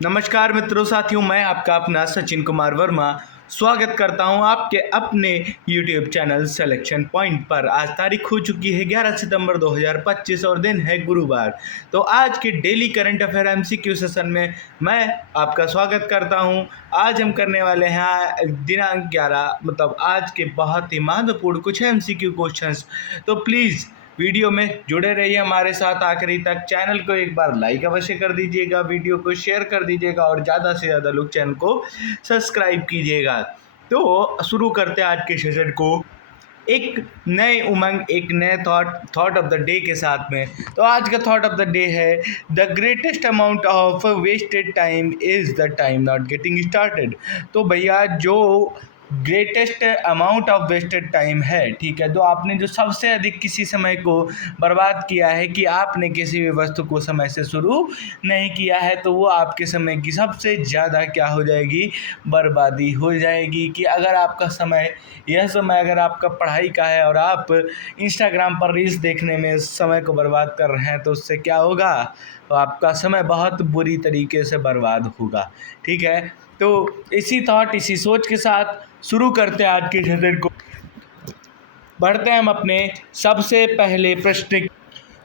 नमस्कार मित्रों, साथियों, मैं आपका अपना सचिन कुमार वर्मा स्वागत करता हूं आपके अपने YouTube चैनल सिलेक्शन पॉइंट पर। आज तारीख हो चुकी है 11 सितंबर 2025 और दिन है गुरुवार। तो आज के daily current affair MCQ session में मैं आपका स्वागत करता हूं। आज हम करने वाले हैं दिनांक 11 मतलब आज के बहुत ही महत्वपूर्ण कुछ MCQ क्वेश्चंस। तो प्लीज़ वीडियो में जुड़े रहिए हमारे साथ आखिरी तक। चैनल को एक बार लाइक अवश्य कर दीजिएगा, वीडियो को शेयर कर दीजिएगा और ज़्यादा से ज़्यादा लोग चैनल को सब्सक्राइब कीजिएगा। तो शुरू करते हैं आज के सेशन को एक नए उमंग, एक नए थॉट ऑफ द डे के साथ में। तो आज का थॉट ऑफ द डे है the greatest amount of wasted time is the time not getting started. तो भैया जो greatest amount of wasted time है, ठीक है, तो आपने जो सबसे अधिक किसी समय को बर्बाद किया है कि आपने किसी भी वस्तु को समय से शुरू नहीं किया है, तो वो आपके समय की सबसे ज़्यादा क्या हो जाएगी, बर्बादी हो जाएगी। कि अगर आपका समय यह समय अगर आपका पढ़ाई का है और आप इंस्टाग्राम पर रील्स देखने में समय को बर्बाद कर रहे हैं, तो उससे क्या होगा, तो आपका समय बहुत बुरी तरीके से बर्बाद होगा। ठीक है, तो इसी सोच के साथ शुरू करते हैं आज के सेशन को। बढ़ते हैं हम अपने सबसे पहले प्रश्न।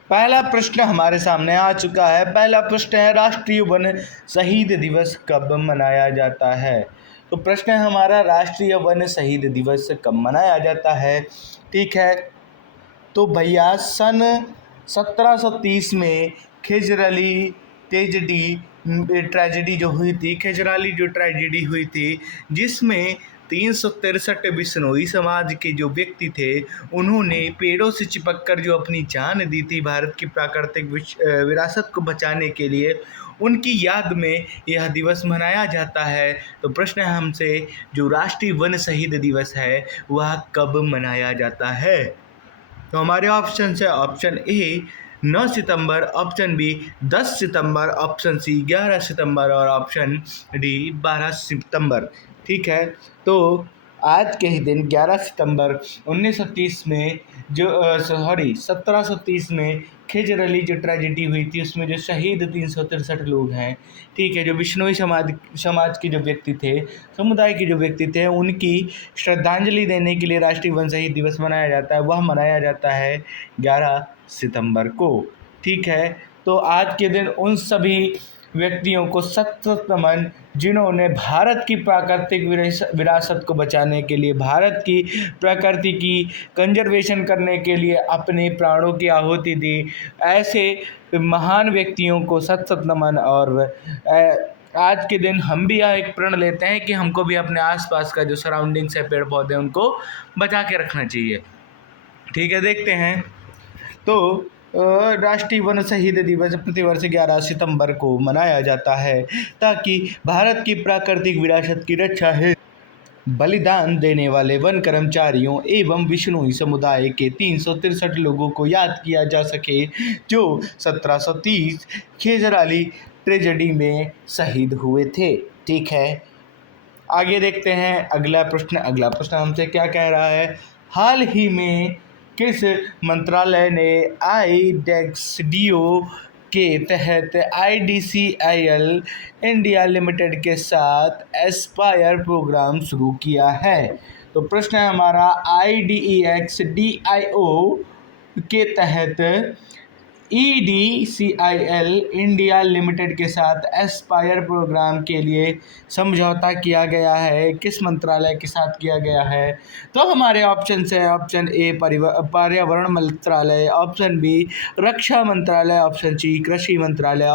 पहला प्रश्न हमारे सामने आ चुका है। पहला प्रश्न है राष्ट्रीय वन शहीद दिवस कब मनाया जाता है। तो प्रश्न है हमारा राष्ट्रीय वन शहीद दिवस कब मनाया जाता है। ठीक है, तो भैया सन 1730 में खिजराली ट्रेजेडी जो हुई थी, खिजराली जो ट्रेजेडी हुई थी, जिसमें 363 बिश्नोई समाज के जो व्यक्ति थे, उन्होंने पेड़ों से चिपक कर जो अपनी जान दी थी भारत की प्राकृतिक विरासत को बचाने के लिए, उनकी याद में यह दिवस मनाया जाता है। तो प्रश्न है हमसे, जो राष्ट्रीय वन शहीद दिवस है वह कब मनाया जाता है। तो हमारे ऑप्शन है ऑप्शन ए 9 सितंबर, ऑप्शन बी 10 सितंबर, ऑप्शन सी 11 सितंबर और ऑप्शन डी 12 सितंबर। ठीक है, तो आज के ही दिन 11 सितंबर 1930 में जो 1730 में खिजराली जो ट्रेजेडी हुई थी, उसमें जो शहीद 363 लोग हैं, ठीक है, जो बिश्नोई समाज के जो व्यक्ति थे, समुदाय के जो व्यक्ति थे, उनकी श्रद्धांजलि देने के लिए राष्ट्रीय वन शहीद दिवस मनाया जाता है। वह मनाया जाता है 11 सितंबर को। ठीक है, तो आज के दिन उन सभी व्यक्तियों को सत नमन जिन्होंने भारत की प्राकृतिक विरासत को बचाने के लिए, भारत की प्रकृति की कंजर्वेशन करने के लिए अपने प्राणों की आहुति दी। ऐसे महान व्यक्तियों को सत नमन। और आज के दिन हम भी यह एक प्रण लेते हैं कि हमको भी अपने आसपास का जो सराउंडिंग्स है, पेड़ पौधे, उनको बचा के रखना चाहिए। ठीक है, देखते हैं। तो राष्ट्रीय वन शहीद दिवस प्रतिवर्ष 11 सितंबर को मनाया जाता है ताकि भारत की प्राकृतिक विरासत की रक्षा है बलिदान देने वाले वन कर्मचारियों एवं बिश्नोई समुदाय के 363 लोगों को याद किया जा सके, जो 1730 खिजराली ट्रेजेडी में शहीद हुए थे। ठीक है, आगे देखते हैं अगला प्रश्न। अगला प्रश्न हमसे क्या कह रहा है, हाल ही में किस मंत्रालय ने IDEXDO के तहत IDCIL इंडिया लिमिटेड के साथ एस्पायर प्रोग्राम शुरू किया है। तो प्रश्न है हमारा IDEXDIO के तहत EDCIL इंडिया लिमिटेड के साथ एस्पायर प्रोग्राम के लिए समझौता किया गया है, किस मंत्रालय के साथ किया गया है। तो हमारे ऑप्शन है ऑप्शन ए पर्यावरण मंत्रालय, ऑप्शन बी रक्षा मंत्रालय, ऑप्शन सी कृषि मंत्रालय,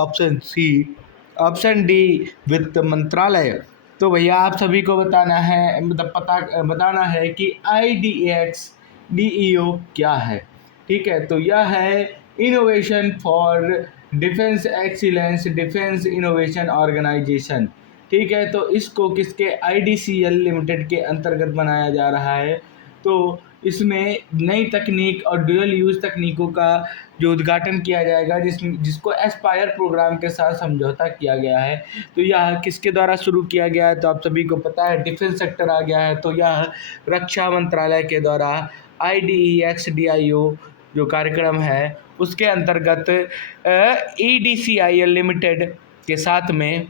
ऑप्शन डी वित्त मंत्रालय। तो भैया आप सभी को बताना है, मतलब बताना है कि IDEXDIO क्या है। ठीक है, तो यह है innovation for defence excellence defence innovation organisation. ठीक है, तो इसको किसके IDCL लिमिटेड के अंतर्गत बनाया जा रहा है। तो इसमें नई तकनीक और ड्यूअल यूज़ तकनीकों का जो उद्घाटन किया जाएगा, जिसको एस्पायर प्रोग्राम के साथ समझौता किया गया है। तो यह किसके द्वारा शुरू किया गया है, तो आप सभी को पता है डिफेंस सेक्टर आ गया है। तो यह रक्षा मंत्रालय के द्वारा IDEXDIO जो कार्यक्रम है उसके अंतर्गत EDCIL लिमिटेड के साथ में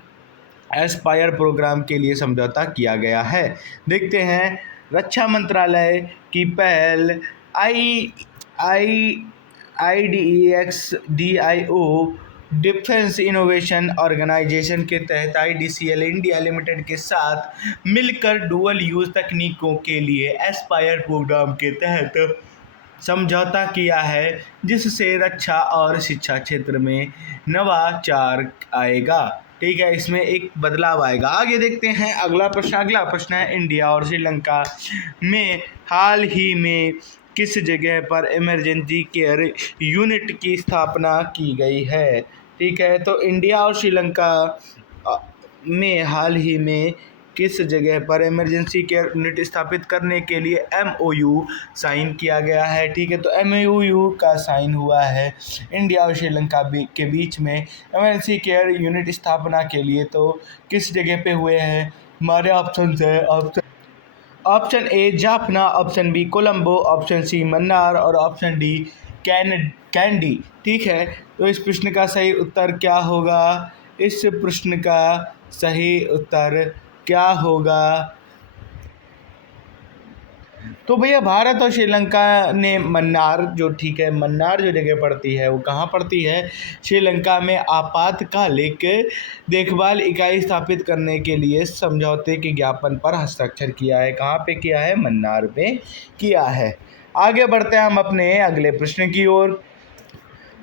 एस्पायर प्रोग्राम के लिए समझौता किया गया है। देखते हैं रक्षा मंत्रालय की पहल IDEX-DIO डिफेंस इनोवेशन ऑर्गेनाइजेशन के तहत IDCL इंडिया लिमिटेड के साथ मिलकर डुअल यूज तकनीकों के लिए एस्पायर प्रोग्राम के तहत समझौता किया है, जिससे रक्षा और शिक्षा क्षेत्र में नवाचार आएगा। ठीक है, इसमें एक बदलाव आएगा। आगे देखते हैं अगला प्रश्न है इंडिया और श्रीलंका में हाल ही में किस जगह पर इमरजेंसी केयर यूनिट की स्थापना की गई है। ठीक है, तो इंडिया और श्रीलंका में हाल ही में किस जगह पर इमरजेंसी केयर यूनिट स्थापित करने के लिए MOU साइन किया गया है। ठीक है, तो MOU का साइन हुआ है इंडिया और श्रीलंका के बीच में इमरजेंसी केयर यूनिट स्थापना के लिए। तो किस जगह पे हुए हैं, हमारे ऑप्शन है option A Jaffna, option B Colombo, option C Mannar और ऑप्शन डी कैंडी। ठीक है, तो इस प्रश्न का सही उत्तर क्या होगा? इस प्रश्न का सही उत्तर क्या होगा? तो भैया भारत और श्रीलंका ने मन्नार जो जगह पड़ती है वो कहाँ पड़ती है? श्रीलंका में आपातकालिक देखभाल इकाई स्थापित करने के लिए समझौते के ज्ञापन पर हस्ताक्षर किया है। कहाँ पे किया है? मन्नार में किया है। आगे बढ़ते हैं हम अपने अगले प्रश्न की ओर।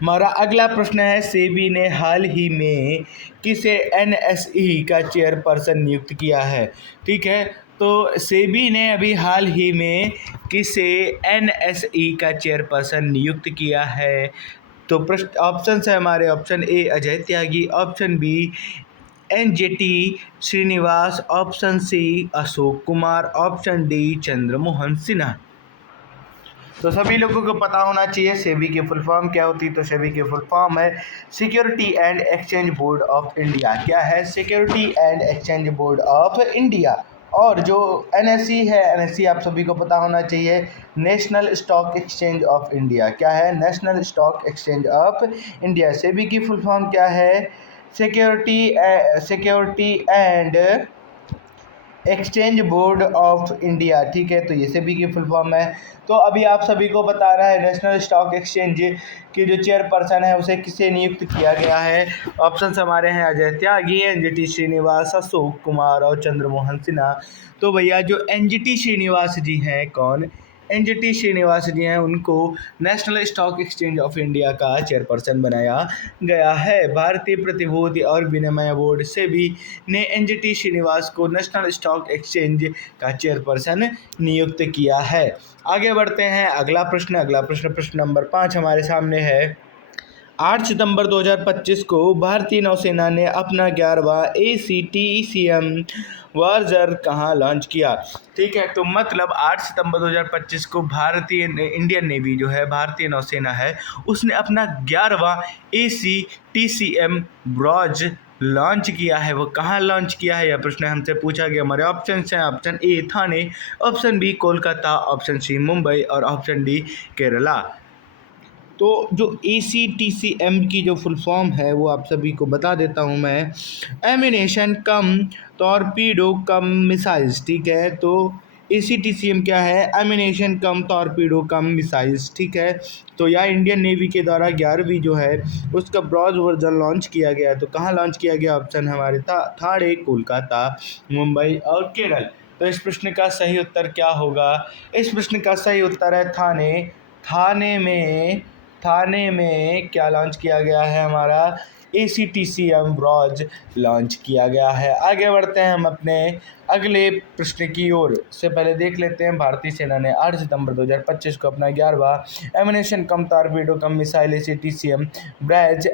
हमारा अगला प्रश्न है सेबी ने हाल ही में किसे NSE का चेयरपर्सन नियुक्त किया है। ठीक है, तो सेबी ने अभी हाल ही में किसे NSE का चेयरपर्सन नियुक्त किया है। तो प्रश्न ऑप्शन है हमारे, option A Ajay Tyagi, option B NJT Srinivas, option C Ashok Kumar, option D Chandramohan Sinha. तो सभी लोगों को पता होना चाहिए सेबी की फुल फॉर्म क्या होती है। तो सेबी की फुल फॉर्म है security and exchange board of India. क्या है? Security and exchange board of India. और जो NSE है, NSE आप सभी को पता होना चाहिए national stock exchange of India. क्या है? National stock exchange of India. SEBI की फुल फॉर्म क्या है? Security and exchange board of India. ठीक है, तो ये सेबी की फुल फॉर्म है। तो अभी आप सभी को बताना है नेशनल स्टॉक एक्सचेंज के जो चेयरपर्सन है उसे किसे नियुक्त किया गया है। ऑप्शन हमारे हैं अजय त्यागी, NJT श्रीनिवास, अशोक कुमार और चंद्रमोहन सिन्हा। तो भैया जो NJT श्रीनिवास जी हैं, कौन? NJT श्रीनिवास जी हैं, उनको national stock exchange of India का चेयरपर्सन बनाया गया है। भारतीय प्रतिभूति और विनिमय बोर्ड सेबी ने NJT श्रीनिवास को नेशनल स्टॉक एक्सचेंज का चेयरपर्सन नियुक्त किया है। आगे बढ़ते हैं अगला प्रश्न नंबर 5 हमारे सामने है। 8 सितंबर 2025 को भारतीय नौसेना ने अपना 11वां ACTCM वार्जर कहाँ लॉन्च किया। ठीक है, तो मतलब 8 सितंबर 2025 को इंडियन नेवी जो है, भारतीय नौसेना है, उसने अपना 11वां ACTCM ब्रॉज लॉन्च किया है। वो कहाँ लॉन्च किया है, यह प्रश्न हमसे पूछा गया। हमारे ऑप्शन हैं option A Thane, option B Kolkata, option C Mumbai और ऑप्शन डी केरला। तो जो ACTCM की जो फुल फॉर्म है वो आप सभी को बता देता हूँ मैं, एमिनेशन कम टॉर्पीडो कम मिसाइल्स। ठीक है, तो ACTCM क्या है? एमिनेशन कम टॉर्पीडो कम मिसाइल्स। ठीक है, तो यह इंडियन नेवी के द्वारा 11वीं जो है उसका ब्रॉज वर्जन लॉन्च किया गया। तो कहाँ लॉन्च किया गया? ऑप्शन हमारे थाने, कोलकाता, मुंबई और केरल। तो इस प्रश्न का सही उत्तर क्या होगा? इस प्रश्न का सही उत्तर है थाने। थाने में क्या लॉन्च किया गया है? हमारा ACTCM ब्रॉज लॉन्च किया गया है। आगे बढ़ते हैं हम अपने अगले प्रश्न की ओर। उससे पहले देख लेते हैं भारतीय सेना ने 8 सितंबर 2025 को अपना 11वां ammunition cum torpedo cum missile ACTCM barge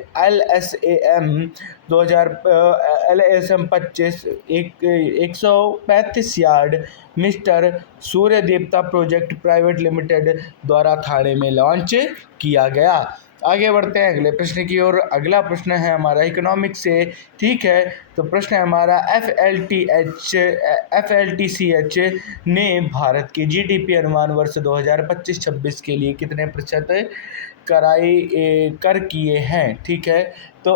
LSM 25 135 yard mister सूर्य देवता प्रोजेक्ट प्राइवेट लिमिटेड द्वारा थाने में लॉन्च किया गया। आगे बढ़ते हैं अगले प्रश्न की ओर। अगला प्रश्न है हमारा इकोनॉमिक्स से। ठीक है, तो प्रश्न है हमारा FLTCH ने भारत की GDP अनुमान वर्ष 2025-26 के लिए कितने प्रतिशत कर किए हैं। ठीक है, तो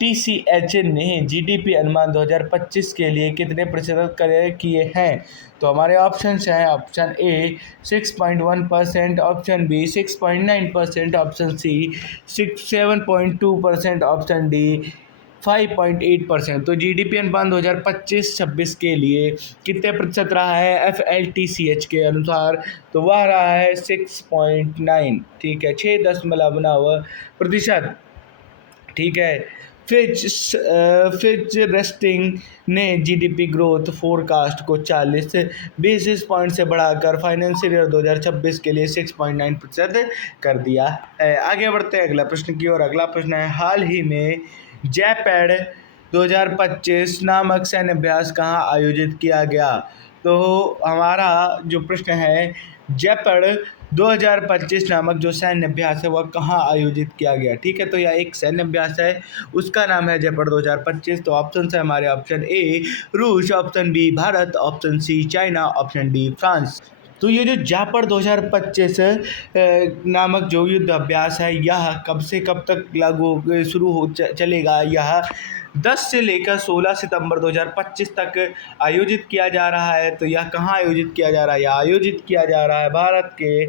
TCH ने GDP अनुमान 2025 के लिए कितने प्रतिशत किए हैं? तो हमारे ऑप्शंस हैं option A 6.1%, option B 6.9%, option C 7.2%, option D 5.8%। तो GDP अनुमान 2025-26 के लिए कितने प्रतिशत रहा है FLTCH के अनुसार? तो वह रहा है 6.9, ठीक है, 6.9%। ठीक है। फिच रेस्टिंग ने GDP ग्रोथ फोरकास्ट को 40 बेसिस पॉइंट से बढ़ाकर फाइनेंशियल ईयर 2026 के लिए 6.9% कर दिया है। आगे बढ़ते हैं अगला प्रश्न की ओर। अगला प्रश्न है, हाल ही में जैपैड 2025 नामक सैन्य अभ्यास कहाँ आयोजित किया गया? तो हमारा जो प्रश्न है, जैपैड 2025 नामक जो सैन्य अभ्यास है वह कहाँ आयोजित किया गया? ठीक है, तो यह एक सैन्य अभ्यास है, उसका नाम है जैपैड 2025। तो ऑप्शन है हमारे ऑप्शन ए रूस, option B Bharat, option C China, option D France. तो ये जो जैपैड 2025 नामक जो युद्ध अभ्यास है, यह कब से कब तक शुरू हो चलेगा? यह 10 से लेकर 16 सितंबर 2025 तक आयोजित किया जा रहा है। तो यह कहाँ आयोजित किया जा रहा है? यह आयोजित किया जा रहा है भारत के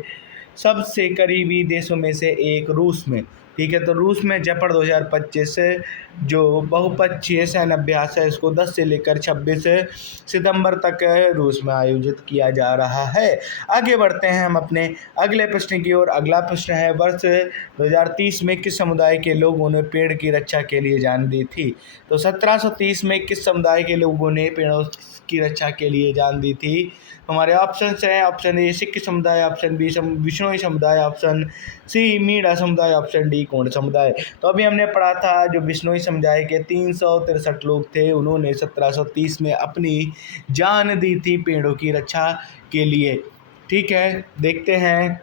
सबसे करीबी देशों में से एक रूस में। ठीक है, तो रूस में जैपैड 2025 जो बहुपक्षीय सैन्य अभ्यास है, इसको 10 से लेकर 26 सितंबर तक रूस में आयोजित किया जा रहा है। आगे बढ़ते हैं हम अपने अगले प्रश्न की ओर। अगला प्रश्न है, वर्ष 2030 में किस समुदाय के लोगों ने पेड़ की रक्षा के लिए जान दी थी? तो 1730 में किस समुदाय के लोगों ने पेड़ों की रक्षा के लिए जान दी थी? हमारे ऑप्शन हैं ऑप्शन ए सिख समुदाय, ऑप्शन बी विश्नोई समुदाय, ऑप्शन सी मीणा समुदाय, ऑप्शन डी कोंड समुदाय। तो अभी हमने पढ़ा था जो विश्नोई समुदाय के 363 लोग थे, उन्होंने 1730 में अपनी जान दी थी पेड़ों की रक्षा के लिए। ठीक है, देखते हैं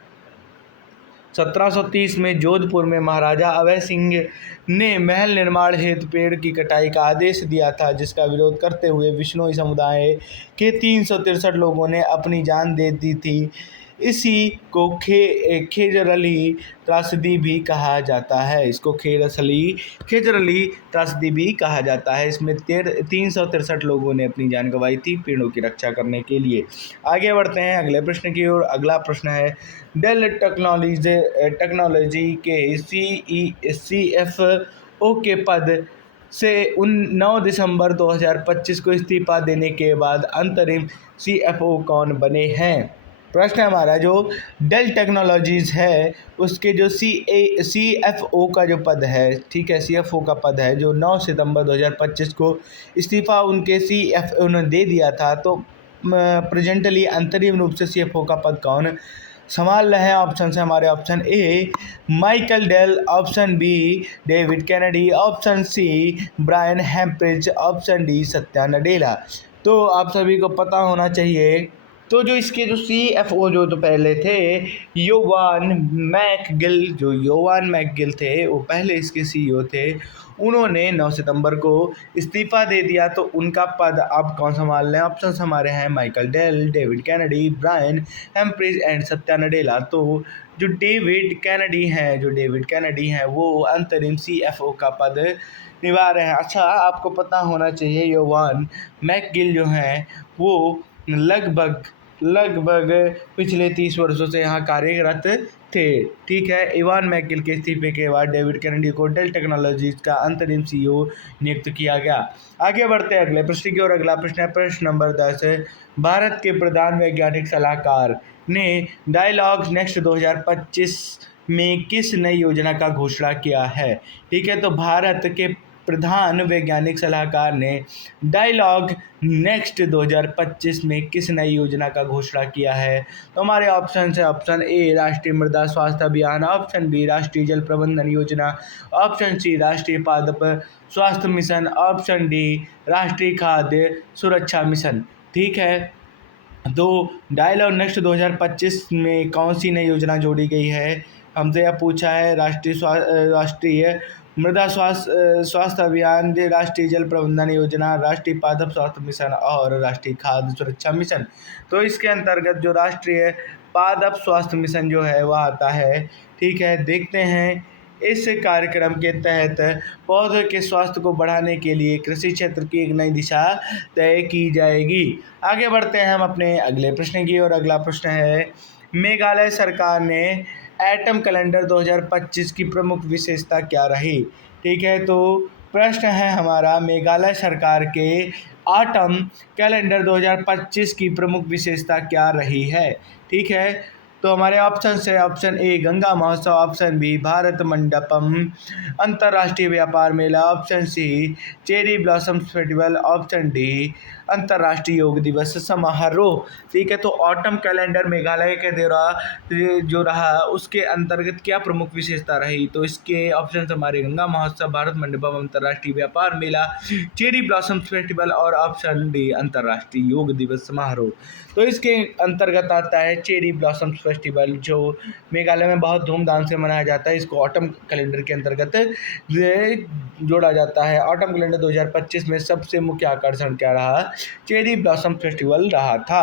1730 में जोधपुर में महाराजा अभय सिंह ने महल निर्माण हेतु पेड़ की कटाई का आदेश दिया था, जिसका विरोध करते हुए विश्नोई समुदाय के 363 लोगों ने अपनी जान दे दी थी। इसी को खेजरली त्रासदी भी कहा जाता है। इसको खेजरली त्रासदी भी कहा जाता है। इसमें 363 लोगों ने अपनी जान गंवाई थी पेड़ों की रक्षा करने के लिए। आगे बढ़ते हैं अगले प्रश्न की ओर। अगला प्रश्न है, डेल टेक्नोलॉजी के CFO के पद से 9 दिसंबर 2025 को इस्तीफा देने के बाद अंतरिम CFO कौन बने हैं? प्रश्न हमारा जो डेल टेक्नोलॉजीज़ है उसके जो CFO का जो पद है, ठीक है, CFO का पद है, जो 9 सितंबर 2025 को इस्तीफा उनके CFO ने दे दिया था। तो प्रेजेंटली अंतरिम रूप से CFO का पद कौन संभाल रहे हैं? ऑप्शन है हमारे option A Michael Dell, option B David Kennedy, option C Brian Hempridge, option D Satya Nadella. तो आप सभी को पता होना चाहिए, तो जो इसके जो CFO जो तो पहले थे योवान मैकगिल थे, वो पहले इसके CEO थे। उन्होंने 9 सितंबर को इस्तीफा दे दिया, तो उनका पद अब कौन संभाल रहे हैं? ऑप्शन हमारे हैं Michael Dell, David Kennedy, Brian Hempridge and Satya Nadella. तो जो डेविड कैनेडी हैं वो अंतरिम CFO का पद निभा रहे हैं। अच्छा, आपको पता होना चाहिए योवान मैकगिल जो हैं वो लगभग पिछले 30 वर्षों से यहाँ कार्यरत थे। ठीक है, इवान मैकगिल के इस्तीफे के बाद डेविड कैनेडी को डेल टेक्नोलॉजीज का अंतरिम CEO नियुक्त किया गया। आगे बढ़ते हैं अगले प्रश्न की ओर। अगला प्रश्न है प्रश्न नंबर 10 है, भारत के प्रधान वैज्ञानिक सलाहकार ने डायलॉग नेक्स्ट 2025 में किस नई योजना का घोषणा किया है? ठीक है, तो भारत के प्रधान वैज्ञानिक सलाहकार ने डायलॉग नेक्स्ट 2025 में किस नई योजना का घोषणा किया है? तो हमारे ऑप्शन है ऑप्शन ए राष्ट्रीय मृदा स्वास्थ्य अभियान, ऑप्शन बी राष्ट्रीय जल प्रबंधन योजना, ऑप्शन सी राष्ट्रीय पादप स्वास्थ्य मिशन, ऑप्शन डी राष्ट्रीय खाद्य सुरक्षा मिशन। ठीक है, तो डायलॉग नेक्स्ट 2025 में कौन सी नई योजना जोड़ी गई है? हमसे यह पूछा है राष्ट्रीय मृदा स्वास्थ्य अभियान, राष्ट्रीय जल प्रबंधन योजना, राष्ट्रीय पादप स्वास्थ्य मिशन और राष्ट्रीय खाद्य सुरक्षा मिशन। तो इसके अंतर्गत जो राष्ट्रीय पादप स्वास्थ्य मिशन जो है वह आता है। ठीक है, देखते हैं इस कार्यक्रम के तहत पौधों के स्वास्थ्य को बढ़ाने के लिए कृषि क्षेत्र की एक नई दिशा तय की जाएगी। आगे बढ़ते हैं हम अपने अगले प्रश्न की और अगला प्रश्न है, मेघालय सरकार ने एटम कैलेंडर 2025 की प्रमुख विशेषता क्या रही? ठीक है, तो प्रश्न है हमारा, मेघालय सरकार के ऑटम कैलेंडर 2025 की प्रमुख विशेषता क्या रही है? ठीक है, तो हमारे ऑप्शन है, ऑप्शन ए गंगा महोत्सव, ऑप्शन बी भारत मंडपम अंतर्राष्ट्रीय व्यापार मेला, option C cherry blossom festival, option D अंतर्राष्ट्रीय योग दिवस समारोह। ठीक है, तो ऑटम कैलेंडर मेघालय के द्वारा जो रहा उसके अंतर्गत क्या प्रमुख विशेषता रही? तो इसके ऑप्शन हमारे गंगा महोत्सव, भारत मंडपम अंतर्राष्ट्रीय व्यापार मेला, चेरी ब्लॉसम फेस्टिवल और ऑप्शन डी अंतर्राष्ट्रीय योग दिवस समारोह। तो इसके अंतर्गत आता है चेरी ब्लॉसम फेस्टिवल, जो मेघालय में बहुत धूमधाम से मनाया जाता है। इसको ऑटम कैलेंडर के अंतर्गत जोड़ा जाता है। ऑटम कैलेंडर 2025 में सबसे मुख्य आकर्षण क्या रहा? चेरी ब्लॉसम फेस्टिवल रहा था।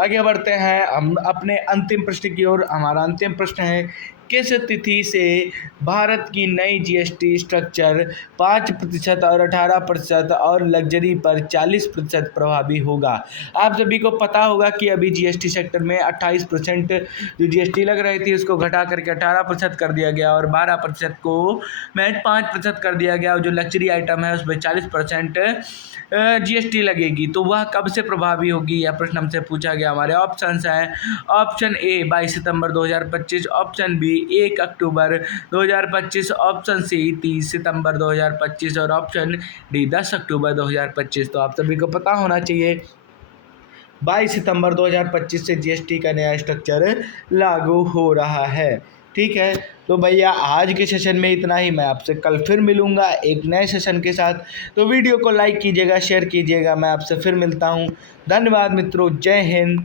आगे बढ़ते हैं हम अपने अंतिम प्रश्न की ओर। हमारा अंतिम प्रश्न है, किस तिथि से भारत की नई जीएसटी स्ट्रक्चर 5% और 18% और लग्जरी पर 40% प्रभावी होगा? आप सभी को पता होगा कि अभी जीएसटी सेक्टर में 28% जो जीएसटी लग रही थी उसको घटा करके 18% कर दिया गया और 12% को महज 5% कर दिया गया। और जो लग्जरी आइटम है उस पर 40% जीएसटी लगेगी। तो वह कब से प्रभावी होगी, यह प्रश्न हमसे पूछा गया। हमारे ऑप्शंस हैं, ऑप्शन ए 22 सितंबर 2025, ऑप्शन बी 1 अक्टूबर 2025, ऑप्शन सी 30 सितंबर 2025 और ऑप्शन डी 10 अक्टूबर 2025। तो आप सभी को पता होना चाहिए 22 सितंबर 2025 से जीएसटी का नया स्ट्रक्चर लागू हो रहा है। ठीक है, तो भैया आज के सेशन में इतना ही। मैं आपसे कल फिर मिलूंगा एक नए सेशन के साथ। तो वीडियो को लाइक कीजिएगा, शेयर कीजिएगा। मैं आपसे फिर मिलता हूं। धन्यवाद मित्रों, जय हिंद।